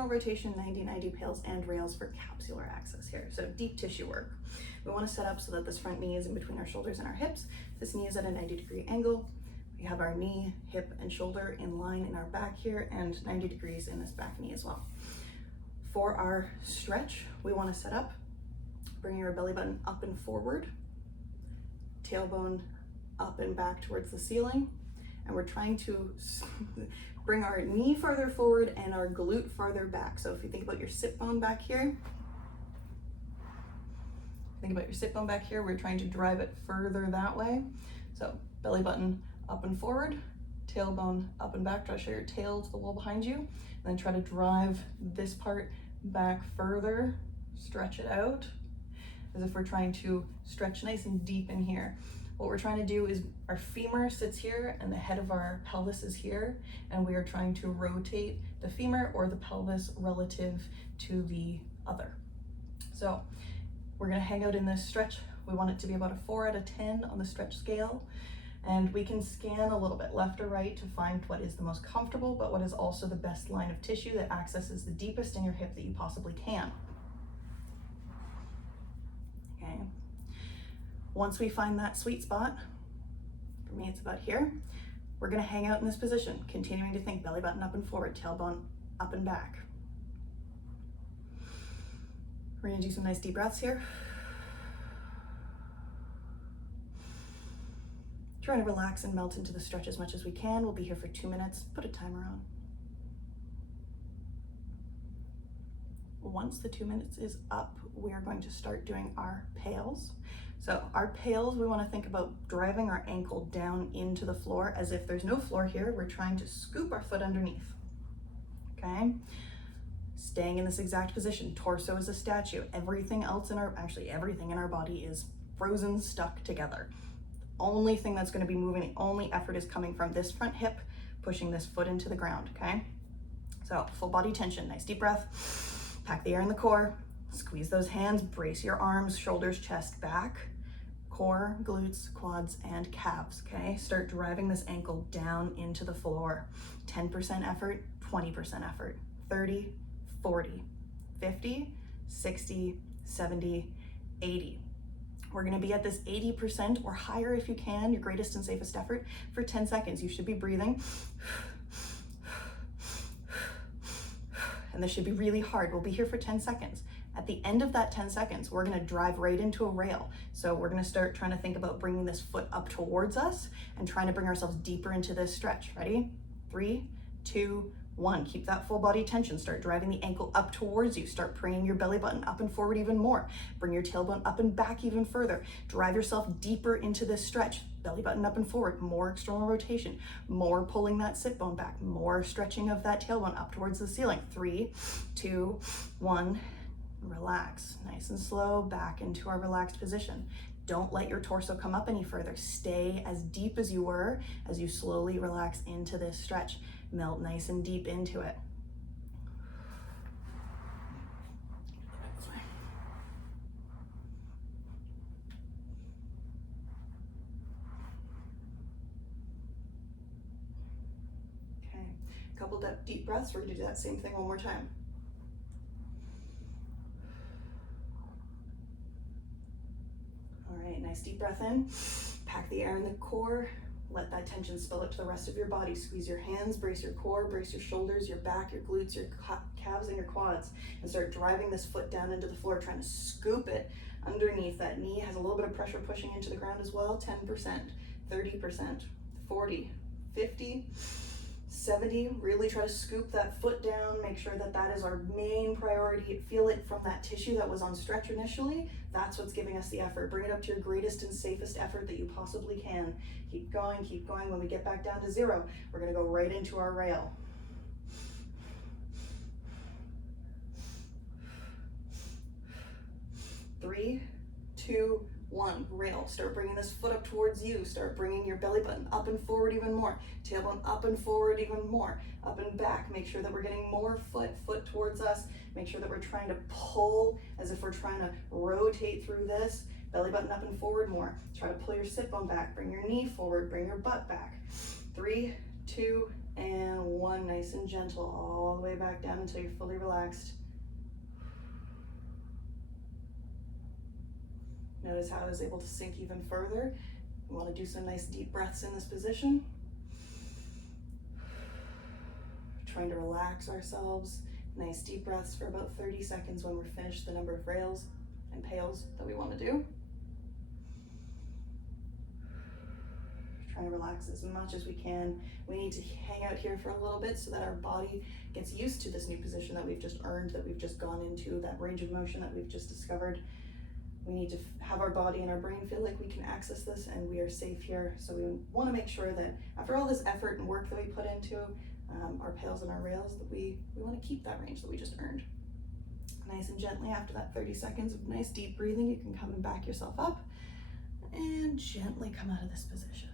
external rotation, 90-90 PAILs and rails for capsular access here. So deep tissue work. We want to set up so that this front knee is in between our shoulders and our hips. This knee is at a 90-degree angle. We have our knee, hip, and shoulder in line in our back here and 90 degrees in this back knee as well. For our stretch, we want to set up, bringing our belly button up and forward, tailbone up and back towards the ceiling, and we're trying to bring our knee farther forward and our glute farther back. So if you think about your sit bone back here, we're trying to drive it further that way. So belly button up and forward, tailbone up and back. Try to show your tail to the wall behind you, and then try to drive this part back further, stretch it out, as if we're trying to stretch nice and deep in here. What we're trying to do is our femur sits here and the head of our pelvis is here, and we are trying to rotate the femur or the pelvis relative to the other. So we're gonna hang out in this stretch. We want it to be about a 4 out of 10 on the stretch scale. And we can scan a little bit left or right to find what is the most comfortable, but what is also the best line of tissue that accesses the deepest in your hip that you possibly can. Okay. Once we find that sweet spot, for me it's about here, we're gonna hang out in this position, continuing to think belly button up and forward, tailbone up and back. We're gonna do some nice deep breaths here. Try to relax and melt into the stretch as much as we can. We'll be here for 2 minutes. Put a timer on. Once the 2 minutes is up, we are going to start doing our PAILs. So our PAILs, we want to think about driving our ankle down into the floor as if there's no floor here. We're trying to scoop our foot underneath. Okay? Staying in this exact position. Torso is a statue. Everything else in our, everything in our body is frozen, stuck together. Only thing that's going to be moving, the only effort is coming from this front hip, pushing this foot into the ground, okay? So full body tension, nice deep breath, pack the air in the core, squeeze those hands, brace your arms, shoulders, chest, back, core, glutes, quads, and calves, okay? Start driving this ankle down into the floor. 10% effort, 20% effort, 30, 40, 50, 60, 70, 80. We're gonna be at this 80% or higher if you can, your greatest and safest effort, for 10 seconds. You should be breathing. And this should be really hard. We'll be here for 10 seconds. At the end of that 10 seconds, we're gonna drive right into a rail. So we're gonna start trying to think about bringing this foot up towards us and trying to bring ourselves deeper into this stretch. Ready? 3, 2, 1. Keep that full body tension. Start driving the ankle up towards you. Start bringing your belly button up and forward even more. Bring your tailbone up and back even further. Drive yourself deeper into this stretch. Belly button up and forward. More external rotation. More pulling that sit bone back. More stretching of that tailbone up towards the ceiling. 3, 2, 1. Relax. Nice and slow. Back into our relaxed position. Don't let your torso come up any further. Stay as deep as you were as you slowly relax into this stretch. Melt nice and deep into it. Okay, a couple deep breaths. We're gonna do that same thing one more time. All right, nice deep breath in. Pack the air in the core. Let that tension spill out to the rest of your body. Squeeze your hands, brace your core, brace your shoulders, your back, your glutes, your calves, and your quads. And start driving this foot down into the floor, trying to scoop it underneath. That knee has a little bit of pressure pushing into the ground as well. 10%, 30%, 40, 50, 70. Really try to scoop that foot down. Make sure that that is our main priority. Feel it from that tissue that was on stretch initially. That's what's giving us the effort. Bring it up to your greatest and safest effort that you possibly can. Keep going, keep going. When we get back down to 0, we're gonna go right into our rail. Three, 2, 1, rail. Start bringing this foot up towards you. Start bringing your belly button up and forward even more. Tailbone up and forward even more. Up and back. Make sure that we're getting more foot towards us. Make sure that we're trying to pull as if we're trying to rotate through this. Belly button up and forward more. Try to pull your sit bone back. Bring your knee forward. Bring your butt back. 3, 2, And one, nice and gentle, all the way back down until you're fully relaxed. Notice how I was able to sink even further. We want to do some nice deep breaths in this position. Trying to relax ourselves. Nice deep breaths for about 30 seconds when we're finished the number of rails and pails that we want to do. Trying to relax as much as we can. We need to hang out here for a little bit so that our body gets used to this new position that we've just earned, that we've just gone into, that range of motion that we've just discovered. We need to have our body and our brain feel like we can access this and we are safe here. So we want to make sure that after all this effort and work that we put into our pails and our rails, that we want to keep that range that we just earned. Nice and gently, after that 30 seconds of nice deep breathing, you can come and back yourself up and gently come out of this position.